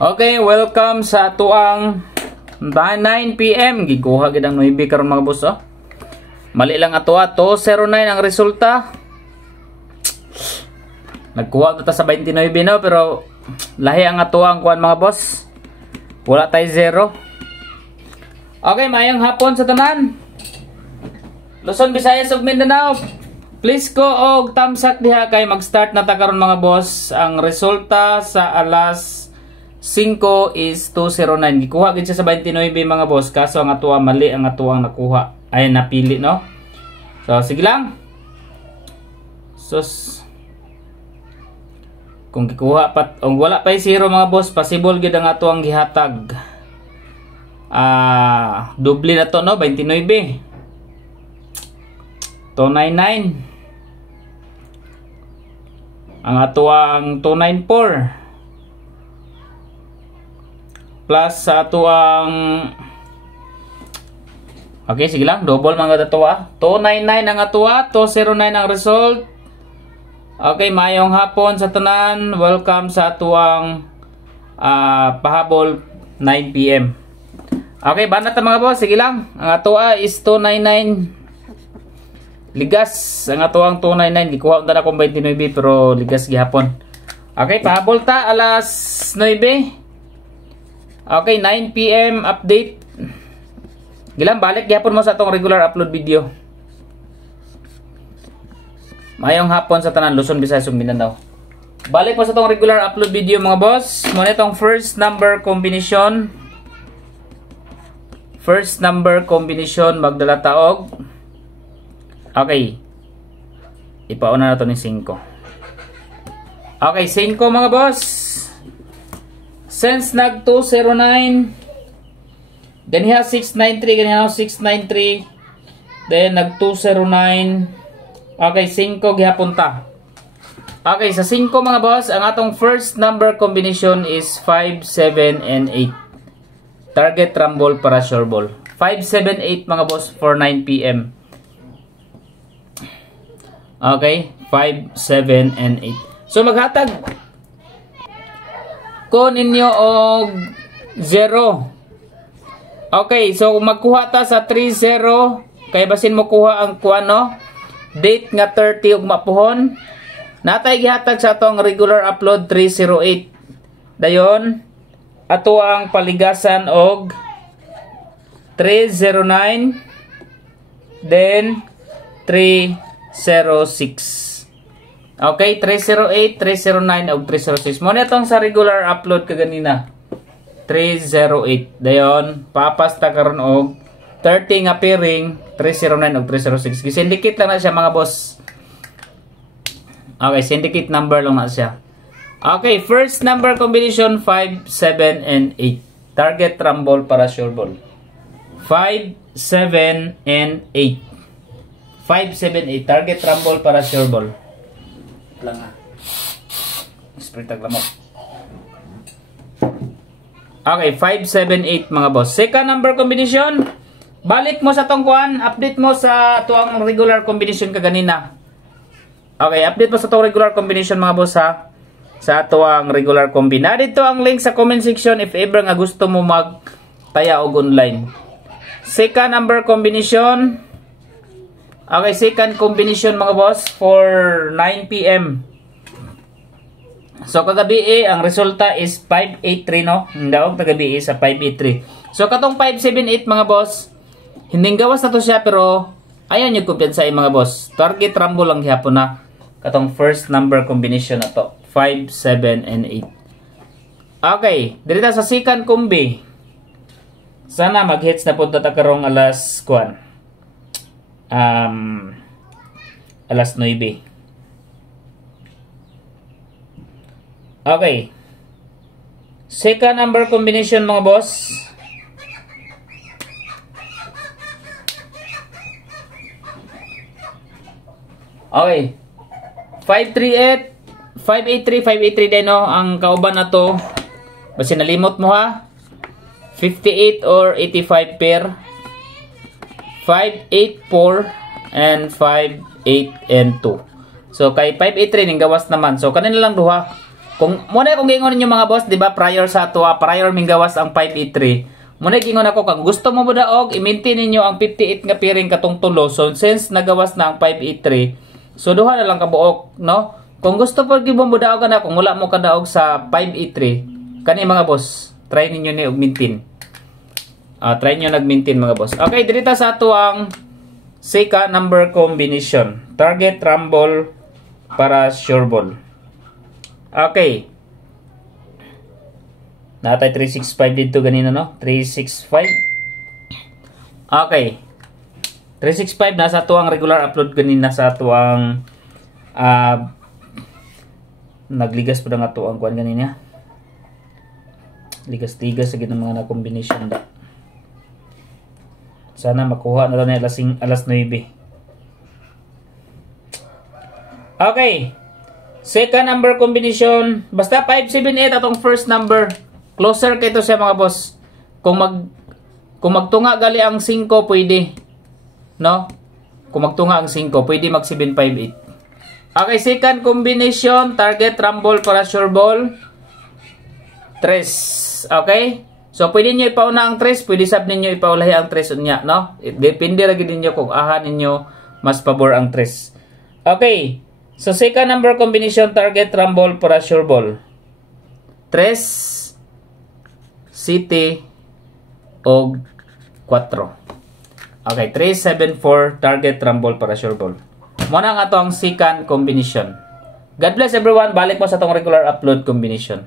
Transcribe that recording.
Okay, welcome sa tuang 9 PM. Gikuha gid ang 9 karon mga boss. Mali lang ato 209 ang resulta. Nagkuha ta sa 29 no, pero lahi ang ato ang kuan mga boss. Wala tay zero. Okay, mayang hapon sa tanan. Luzon, Visayas ug Mindanao. Please ko og thumbs up diha kay mag-start na ta karon mga boss. Ang resulta sa alas 5 is 209. Gikuha gid siya sa 29 mga boss. Kaso ang atuwa mali ang atuwang nakuha. Ay napili no. So sige lang. Sus. Kung gikuha pat og wala pa zero mga boss, possible gid ang atuwang gihatag. Doble na to no, 29. 299. Ang atuang 294 plus sa atuang, okay sige lang, double mga datoa. 299 ang atua, 209 ang result. Okay, mayong hapon sa tanan. Welcome sa atuang pahabol 9 PM. Okay, banat na mga boss, sige lang. Ang atua is 299. Ligas ang atuang 299. Gikuha unta na kong 29 pero ligas gihapon. Okay, pahabol ta alas 9. Okay, 9 PM update. Gilang balik gihapon mo sa atong regular upload video. Mayong hapon sa tanan, Luzon, Visayas ug Mindanao. Balik po sa atong regular upload video mga boss. Muna itong first number combination. First number combination magdala taog. Okay. Ipauna na ito ni 5. Okay, 5 mga boss. Since nag 209, then he has 693, ganyan 693, then nag 209. Okay, 5 gihapon ta. Okay, sa 5 mga boss, ang atong first number combination is 5, 7, and 8. Target rumble para sure ball. 5, 7, 8 mga boss for 9 PM. Okay, 5, 7, and 8. So maghatag ko ninyo og 0. Okay, so magkuha ta sa 30 kay basin mo kuha ang kuano date nga 30 ug mapuhon. Natay gihatag sa atong regular upload 308. Dayon ato ang paligasan og 309 then 306. Okay, 308, 309 ug 306. Mo nitong sa regular upload kaganina. 308. Dayon, papasta karon og 30 nga pairing, 309 ug 306. Gisindicate lang na siya mga boss. Okay, syndicate number lang na siya. Okay, first number combination 5, 7, and 8. Target rumble para sure ball. 5, 7, and 8. 5, 7, 8. Target rumble para sure ball. Lang ha. Spray taglamok. Okay, 5, 7, 8 mga boss. Second number combination. Balik mo sa tongkuan. Update mo sa tuang regular combination kaganina. Okay, update mo sa tuang regular combination mga boss ha. Sa tuang regular combination. Dito ang link sa comment section if ever nga gusto mo magtaya og online. Second number combination. Okay, second combination mga boss for 9 PM. So kagabi ang resulta is 583 no. Daog kagabi sa 583. So katong 578 mga boss, hindi gawas na to siya pero ayan yung kumpiyansa mga boss. Target rumble lang gihapon na katong first number combination na to. 5, 7, and 8. Okay, dito sa second combi. Sana mag-hits na punta ta karong alas kuan. Alas 9. Okay. Second number combination mga boss. Okay. 538, 583, 583 din no. Ang kauban na to. Basta nalimot mo ha. 58 or 85 pair. 5, 8, 4, and 5, 8, and 2. So, kay 583 ning gawas naman. So, kanina lang duha. Kung muna kung gingon ninyo mga boss, di ba, prior sa ato, prior minggawas ang 583. Muna gingon ako, kung gusto mo daog, i-maintain ninyo ang 58 nga piring katong tulo. So, since nagawas na ang 583, so duha na lang kabuok, no? Kung gusto po gibon mo daog na, kung wala mo kadaog sa 583, kani mga boss, try ninyo ni og-maintain. Try nyo nag-maintain mga boss. Okay, dirita sa ato ang Seka number combination. Target, rumble, para sure ball. Okay. Natay 365 dito ganina, no? 365. Okay. 365 nasa ato ang regular upload ganina sa ato ang nagligas pa nga ato ang kuan ganina. Ligas-ligas sa ginang mga na-combination da. Sana makuha na lang alas 9. Okay. Second number combination. Basta 578 atong first number. Closer kay to siya mga boss. Kung magtunga gali ang 5 pwede. No? Kung magtunga ang 5 pwede mag 758. Okay, second combination. Target, rumble, para sure ball. 3. Okay? So, pwede nyo ipauna ang 3, pwede sab ninyo ipaulahi ang 3 unya, no? Depende lagi ninyo kung aha ninyo mas pabor ang 3. Okay. So, second number combination, target, rumble, para sure ball. 3, city, og 4. Okay, 3, 7, 4, target, rumble, para sure ball. Muna nga ito ang second combination. God bless everyone. Balik mo sa itong regular upload combination.